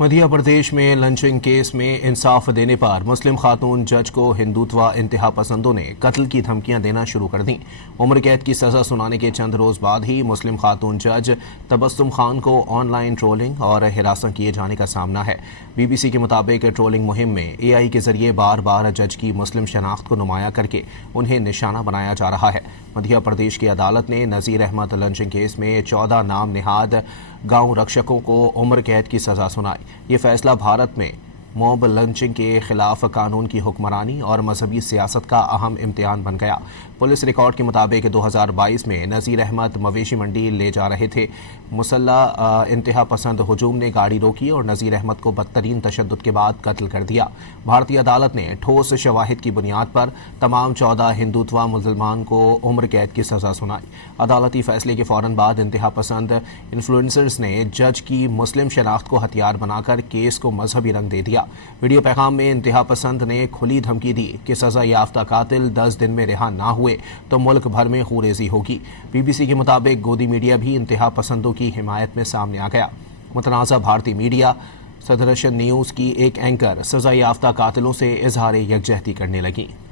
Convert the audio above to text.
مدھیہ پردیش میں lynching case میں انصاف دینے پر مسلم خاتون جج کو ہندوتوا انتہا پسندوں نے قتل کی دھمکیاں دینا شروع کر دیں۔ عمر قید کی سزا سنانے کے چند روز بعد ہی مسلم خاتون جج تبسم خان کو آن لائن ٹرولنگ اور ہراساں کیے جانے کا سامنا ہے۔ بی بی سی کے مطابق ٹرولنگ مہم میں اے آئی کے ذریعے بار بار جج کی مسلم شناخت کو نمایاں کر کے انہیں نشانہ بنایا جا رہا ہے۔ مدھیہ پردیش کی عدالت نے نذیر احمد لنچنگ کیس میں 14 نام نہاد گاؤں رکشکوں کو عمر قید کی سزا سنائی۔ یہ فیصلہ بھارت میں موب لنچنگ کے خلاف قانون کی حکمرانی اور مذہبی سیاست کا اہم امتحان بن گیا۔ پولیس ریکارڈ کے مطابق 2022 میں نذیر احمد مویشی منڈی لے جا رہے تھے۔ مسلح انتہا پسند ہجوم نے گاڑی روکی اور نذیر احمد کو بدترین تشدد کے بعد قتل کر دیا۔ بھارتی عدالت نے ٹھوس شواہد کی بنیاد پر تمام 14 ہندوتوا ملزمان کو عمر قید کی سزا سنائی۔ عدالتی فیصلے کے فوراً بعد انتہا پسند انفلوئنسرز نے جج کی مسلم شناخت کو ہتھیار بنا کر کیس کو مذہبی رنگ دے دیا۔ ویڈیو پیغام میں انتہا پسند نے کھلی دھمکی دی کہ سزا یافتہ قاتل 10 دن میں رہا نہ ہوئے تو ملک بھر میں خونریزی ہوگی۔ بی بی سی کے مطابق گودی میڈیا بھی انتہا پسندوں کی حمایت میں سامنے آ گیا۔ متنازع بھارتی میڈیا سدرشن نیوز کی ایک اینکر سزا یافتہ قاتلوں سے اظہار یکجہتی کرنے لگیں۔